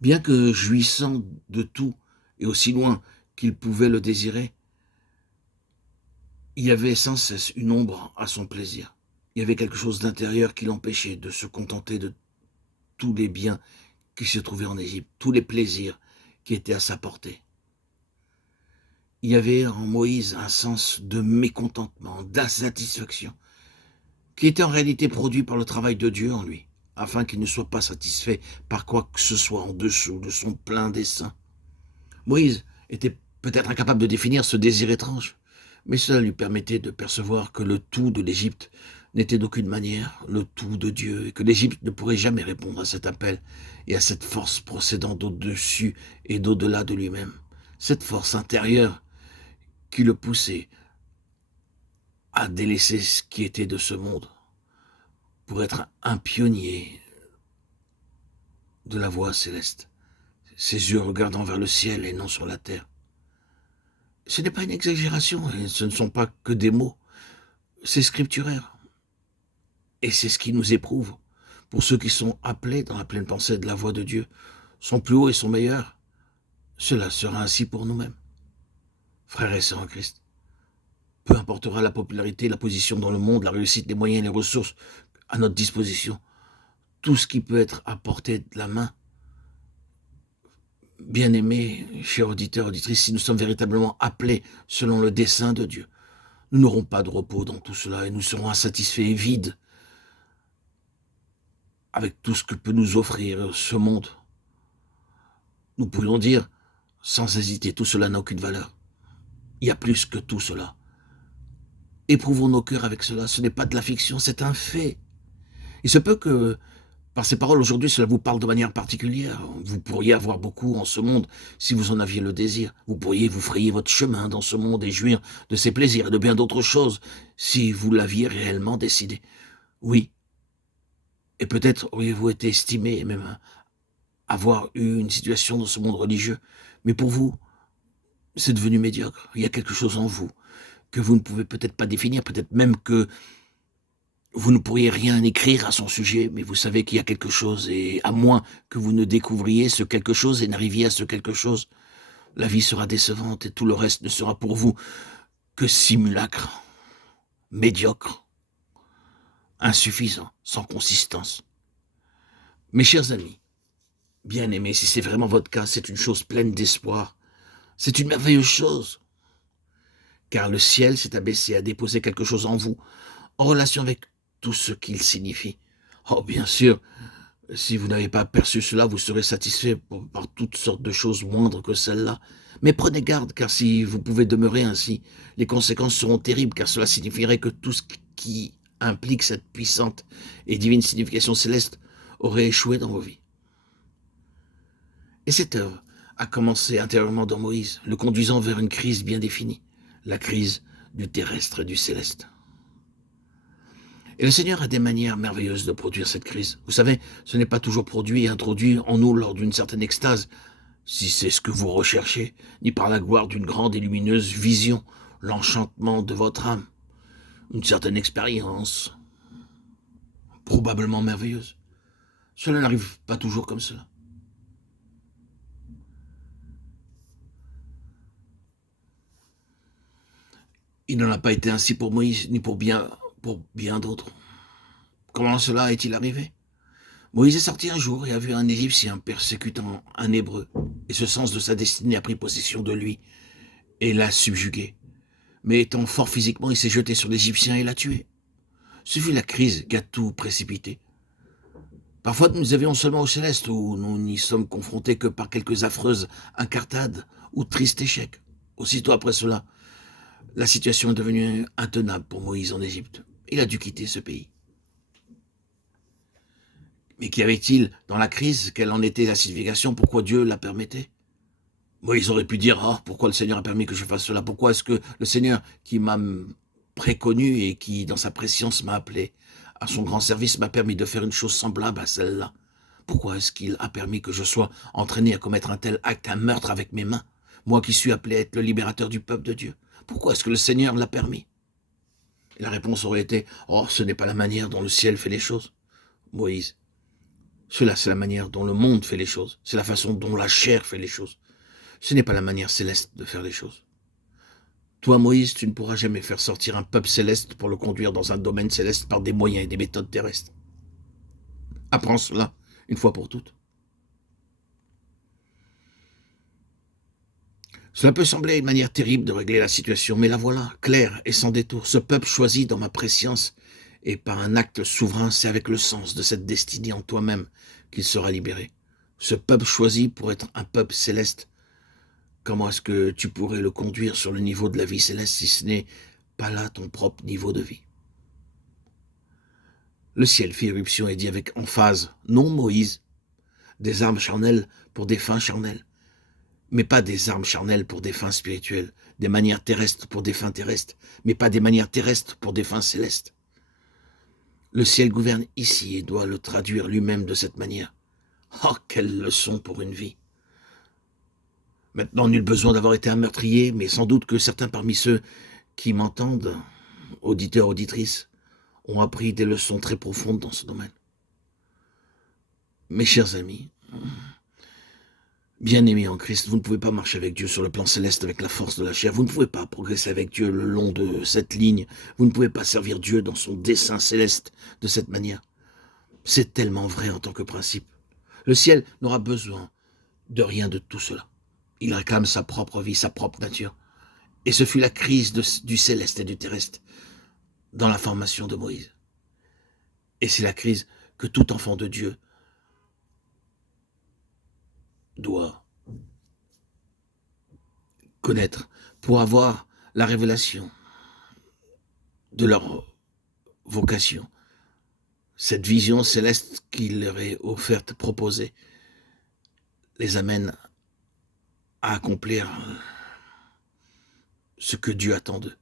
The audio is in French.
Bien que jouissant de tout, et aussi loin qu'il pouvait le désirer, il y avait sans cesse une ombre à son plaisir. Il y avait quelque chose d'intérieur qui l'empêchait de se contenter de tous les biens qui se trouvaient en Égypte, tous les plaisirs qui étaient à sa portée. Il y avait en Moïse un sens de mécontentement, d'insatisfaction, qui était en réalité produit par le travail de Dieu en lui, afin qu'il ne soit pas satisfait par quoi que ce soit en dessous de son plein dessein. Moïse était peut-être incapable de définir ce désir étrange, mais cela lui permettait de percevoir que le tout de l'Égypte n'était d'aucune manière le tout de Dieu, et que l'Égypte ne pourrait jamais répondre à cet appel et à cette force procédant d'au-dessus et d'au-delà de lui-même. Cette force intérieure qui le poussait à délaisser ce qui était de ce monde pour être un pionnier de la voie céleste, ses yeux regardant vers le ciel et non sur la terre. Ce n'est pas une exagération, et ce ne sont pas que des mots, c'est scripturaire. Et c'est ce qui nous éprouve. Pour ceux qui sont appelés dans la pleine pensée de la voix de Dieu, sont plus hauts et sont meilleurs, cela sera ainsi pour nous-mêmes. Frères et sœurs en Christ, peu importera la popularité, la position dans le monde, la réussite, les moyens, les ressources à notre disposition, tout ce qui peut être à portée de la main. Bien-aimés, chers auditeurs, auditrices, si nous sommes véritablement appelés selon le dessein de Dieu, nous n'aurons pas de repos dans tout cela et nous serons insatisfaits et vides avec tout ce que peut nous offrir ce monde. Nous pourrions dire, sans hésiter, tout cela n'a aucune valeur. Il y a plus que tout cela. Éprouvons nos cœurs avec cela, ce n'est pas de la fiction, c'est un fait. Il se peut que, par ces paroles aujourd'hui, cela vous parle de manière particulière. Vous pourriez avoir beaucoup en ce monde si vous en aviez le désir. Vous pourriez vous frayer votre chemin dans ce monde et jouir de ses plaisirs et de bien d'autres choses si vous l'aviez réellement décidé. Oui, et peut-être auriez-vous été estimé et même avoir eu une situation dans ce monde religieux. Mais pour vous, c'est devenu médiocre. Il y a quelque chose en vous que vous ne pouvez peut-être pas définir, peut-être même que vous ne pourriez rien écrire à son sujet, mais vous savez qu'il y a quelque chose, et à moins que vous ne découvriez ce quelque chose et n'arriviez à ce quelque chose, la vie sera décevante et tout le reste ne sera pour vous que simulacre, médiocre, insuffisant, sans consistance. Mes chers amis, bien-aimés, si c'est vraiment votre cas, c'est une chose pleine d'espoir. C'est une merveilleuse chose, car le ciel s'est abaissé à déposer quelque chose en vous, en relation avec tout ce qu'il signifie. Oh, bien sûr, si vous n'avez pas perçu cela, vous serez satisfait par toutes sortes de choses moindres que celles-là. Mais prenez garde, car si vous pouvez demeurer ainsi, les conséquences seront terribles, car cela signifierait que tout ce qui implique cette puissante et divine signification céleste aurait échoué dans vos vies. Et cette œuvre a commencé intérieurement dans Moïse, le conduisant vers une crise bien définie, la crise du terrestre et du céleste. Et le Seigneur a des manières merveilleuses de produire cette crise. Vous savez, ce n'est pas toujours produit et introduit en nous lors d'une certaine extase, si c'est ce que vous recherchez, ni par la gloire d'une grande et lumineuse vision, l'enchantement de votre âme, une certaine expérience, probablement merveilleuse. Cela n'arrive pas toujours comme cela. Il n'en a pas été ainsi pour Moïse, ni pour bien d'autres. Comment cela est-il arrivé? Moïse est sorti un jour et a vu un Égyptien persécutant un Hébreu, et ce sens de sa destinée a pris possession de lui et l'a subjugué. Mais étant fort physiquement, il s'est jeté sur l'Égyptien et l'a tué. Ce fut la crise qui a tout précipité. Parfois, nous avions seulement au céleste, où nous n'y sommes confrontés que par quelques affreuses incartades ou tristes échecs. Aussitôt après cela, la situation est devenue intenable pour Moïse en Égypte. Il a dû quitter ce pays. Mais qu'y avait-il dans la crise? Quelle en était la signification? Pourquoi Dieu la permettait? Moïse aurait pu dire, pourquoi le Seigneur a permis que je fasse cela? Pourquoi est-ce que le Seigneur, qui m'a préconnu et qui, dans sa préscience, m'a appelé à son grand service, m'a permis de faire une chose semblable à celle-là? Pourquoi est-ce qu'il a permis que je sois entraîné à commettre un tel acte, un meurtre avec mes mains? Moi qui suis appelé à être le libérateur du peuple de Dieu. Pourquoi est-ce que le Seigneur l'a permis? Et la réponse aurait été, ce n'est pas la manière dont le ciel fait les choses. Moïse, Cela, c'est la manière dont le monde fait les choses. C'est la façon dont la chair fait les choses. Ce n'est pas la manière céleste de faire les choses. Toi, Moïse, tu ne pourras jamais faire sortir un peuple céleste pour le conduire dans un domaine céleste par des moyens et des méthodes terrestres. Apprends cela, une fois pour toutes. Cela peut sembler une manière terrible de régler la situation, mais la voilà, claire et sans détour. Ce peuple choisi dans ma préscience, et par un acte souverain, c'est avec le sens de cette destinée en toi-même qu'il sera libéré. Ce peuple choisi pour être un peuple céleste, comment est-ce que tu pourrais le conduire sur le niveau de la vie céleste si ce n'est pas là ton propre niveau de vie? Le ciel fit éruption et dit avec emphase, non Moïse, des armes charnelles pour des fins charnelles, mais pas des armes charnelles pour des fins spirituelles, des manières terrestres pour des fins terrestres, mais pas des manières terrestres pour des fins célestes. Le ciel gouverne ici et doit le traduire lui-même de cette manière. Oh, quelle leçon pour une vie! Maintenant, nul besoin d'avoir été un meurtrier, mais sans doute que certains parmi ceux qui m'entendent, auditeurs, auditrices, ont appris des leçons très profondes dans ce domaine. Mes chers amis, bien-aimés en Christ, vous ne pouvez pas marcher avec Dieu sur le plan céleste avec la force de la chair. Vous ne pouvez pas progresser avec Dieu le long de cette ligne. Vous ne pouvez pas servir Dieu dans son dessein céleste de cette manière. C'est tellement vrai en tant que principe. Le ciel n'aura besoin de rien de tout cela. Il réclame sa propre vie, sa propre nature. Et ce fut la crise du céleste et du terrestre dans la formation de Moïse. Et c'est la crise que tout enfant de Dieu doit connaître pour avoir la révélation de leur vocation. Cette vision céleste qui leur est offerte, proposée, les amène à accomplir ce que Dieu attend d'eux.